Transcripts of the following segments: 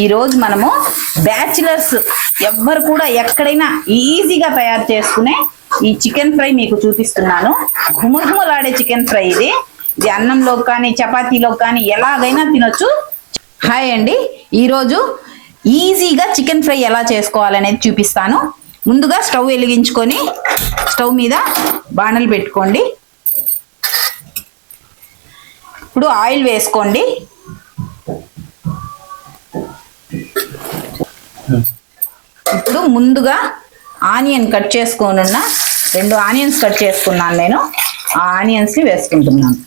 ఈరోజు మనము బ్యాచిలర్స్ ఎవ్వరు కూడా ఎక్కడైనా ఈజీగా తయారు చేసుకునే ఈ చికెన్ ఫ్రై మీకు చూపిస్తున్నాను. ఘుమఘుమలాడే చికెన్ ఫ్రై ఇది. ఇది అన్నంలో కానీ చపాతీలో కానీ ఎలాగైనా తినొచ్చు. హాయ్ అండి. ఈరోజు ఈజీగా చికెన్ ఫ్రై ఎలా చేసుకోవాలనేది చూపిస్తాను. ముందుగా స్టవ్ వెలిగించుకొని స్టవ్ మీద బాణలు పెట్టుకోండి. ఇప్పుడు ఆయిల్ వేసుకోండి. ఇప్పుడు ముందుగా ఆనియన్ కట్ చేసుకోనున్న రెండు ఆనియన్స్ కట్ చేసుకున్నాను నేను. ఆ ఆనియన్స్ని వేసుకుంటున్నాను.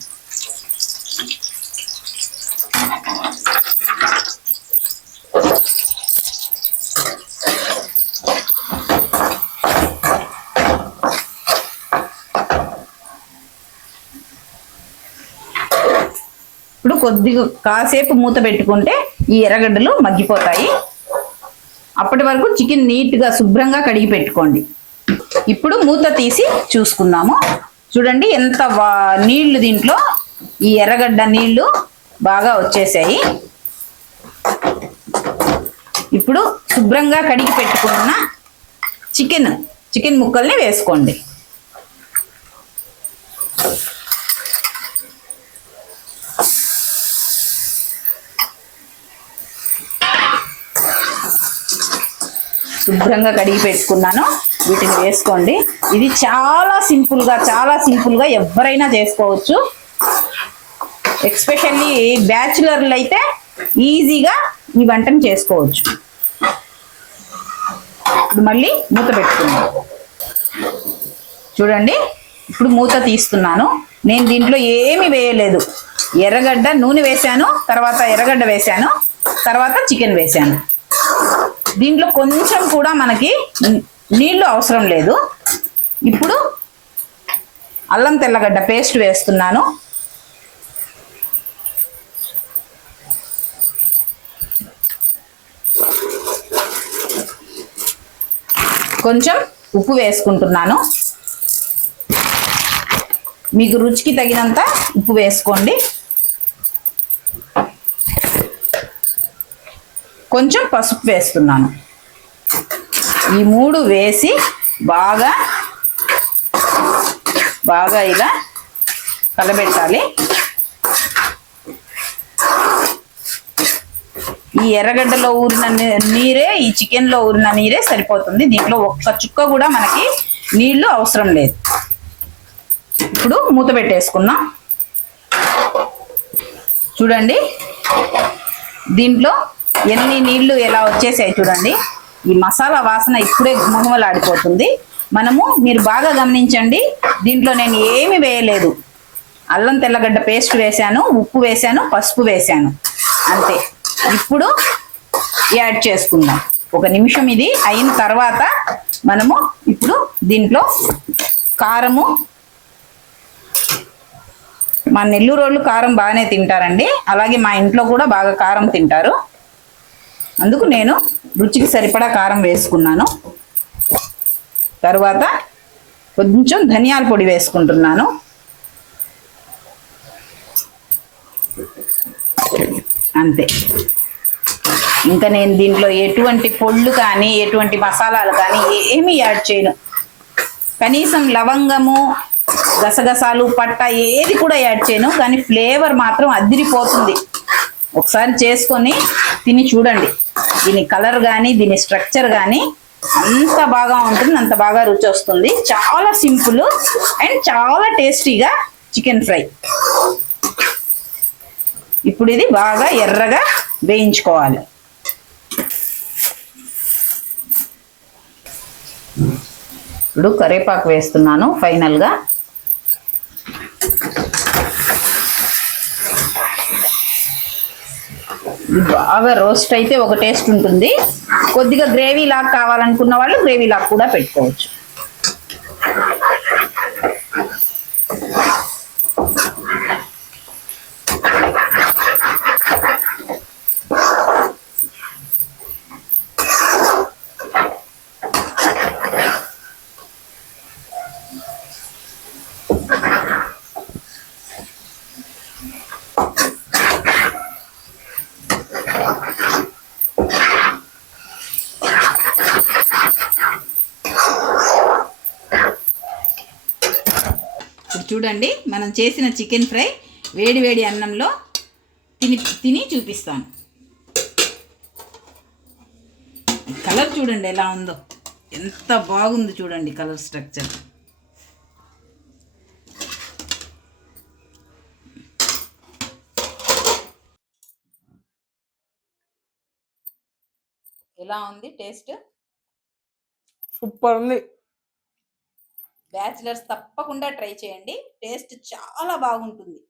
ఇప్పుడు కొద్దిగా కాసేపు మూత పెట్టుకుంటే ఈ ఎర్రగడ్డలు మగ్గిపోతాయి. అప్పటి వరకు చికెన్ నీట్గా శుభ్రంగా కడిగి పెట్టుకోండి. ఇప్పుడు మూత తీసి చూసుకుందాము. చూడండి ఎంత వా- నీళ్ళు దీంట్లో ఈ ఎర్రగడ్డ నీళ్ళు బాగా వచ్చేసాయి. ఇప్పుడు శుభ్రంగా కడిగి పెట్టుకున్న చికెన్ చికెన్ ముక్కల్ని వేసుకోండి. శుభ్రంగా కడిగి పెట్టుకున్నాను. వీటిని వేసుకోండి. ఇది చాలా సింపుల్గా చాలా సింపుల్గా ఎవరైనా చేసుకోవచ్చు. ఎక్స్పెషల్లీ బ్యాచులర్లు అయితే ఈజీగా ఈ వంటను చేసుకోవచ్చు. ఇప్పుడు మళ్ళీ మూత పెట్టుకున్నాను చూడండి ఇప్పుడు మూత తీస్తున్నాను. నేను దీంట్లో ఏమి వేయలేదు. ఎర్రగడ్డ నూనె వేశాను తర్వాత ఎర్రగడ్డ వేశాను తర్వాత చికెన్ వేశాను. దీంట్లో కొంచెం కూడా మనకి నీళ్ళు అవసరం లేదు. ఇప్పుడు అల్లం తెల్లగడ్డ పేస్ట్ వేస్తున్నాను. కొంచెం ఉప్పు వేసుకుంటున్నాను. మీకు రుచికి తగినంత ఉప్పు వేసుకోండి. కొంచెం పసుపు వేస్తున్నాను. ఈ మూడు వేసి బాగా బాగా ఇలా కలబెట్టాలి. ఈ ఎర్రగడ్డలో ఊరిన నీరే ఈ చికెన్లో ఊరిన నీరే సరిపోతుంది. దీంట్లో ఒక్క చుక్క కూడా మనకి నీళ్ళు అవసరం లేదు. ఇప్పుడు మూత పెట్టేసుకున్నాం చూడండి. దీంట్లో ఎన్ని నీళ్ళు ఎలా వచ్చేసాయి చూడండి. ఈ మసాలా వాసన ఇప్పుడే గుమగుమలాడిపోతుంది. మనము మీరు బాగా గమనించండి. దీంట్లో నేను ఏమి వేయలేదు. అల్లం తెల్లగడ్డ పేస్ట్ వేశాను ఉప్పు వేశాను పసుపు వేశాను. అంతే. ఇప్పుడు యాడ్ చేసుకుందాం. ఒక నిమిషం ఇది అయిన తర్వాత మనము ఇప్పుడు దీంట్లో కారము మా నెల్లూరు వాళ్ళు కారం బాగానే తింటారండి. అలాగే మా ఇంట్లో కూడా బాగా కారం తింటారు. అందుకు నేను రుచికి సరిపడా కారం వేసుకున్నాను. తర్వాత కొంచెం ధనియాల పొడి వేసుకుంటున్నాను. అంతే. ఇంకా నేను దీంట్లో ఎటువంటి పొళ్ళు కానీ ఎటువంటి మసాలాలు కానీ ఏమీ యాడ్ చేయను. కనీసం లవంగము గసగసాలు పట్ట ఏది కూడా యాడ్ చేయను. కానీ ఫ్లేవర్ మాత్రం అదిరిపోతుంది. ఒకసారి చేసుకొని తిని చూడండి. దీని కలర్ కానీ దీని స్ట్రక్చర్ కానీ అంత బాగా ఉంటుంది అంత బాగా రుచి వస్తుంది. చాలా సింపుల్ అండ్ చాలా టేస్టీగా చికెన్ ఫ్రై. ఇప్పుడు ఇది బాగా ఎర్రగా వేయించుకోవాలి. ఇప్పుడు కరేపాకు వేస్తున్నాను ఫైనల్గా. బాగా రోస్ట్ అయితే ఒక టేస్ట్ ఉంటుంది. కొద్దిగా గ్రేవీ లాగా కావాలనుకున్న వాళ్ళు గ్రేవీ లాగా కూడా పెట్టుకోవచ్చు. ఇప్పుడు చూడండి మనం చేసిన చికెన్ ఫ్రై వేడి వేడి అన్నంలో తిని తిని చూపిస్తాను. కలర్ చూడండి ఎలా ఉందో. ఎంత బాగుంది చూడండి కలర్ స్ట్రక్చర్. ఎలా ఉంది టేస్ట్? సూపర్ ఉంది. బ్యాచిలర్స్ తప్పకుండా ట్రై చేయండి. టేస్ట్ చాలా బాగుంటుంది.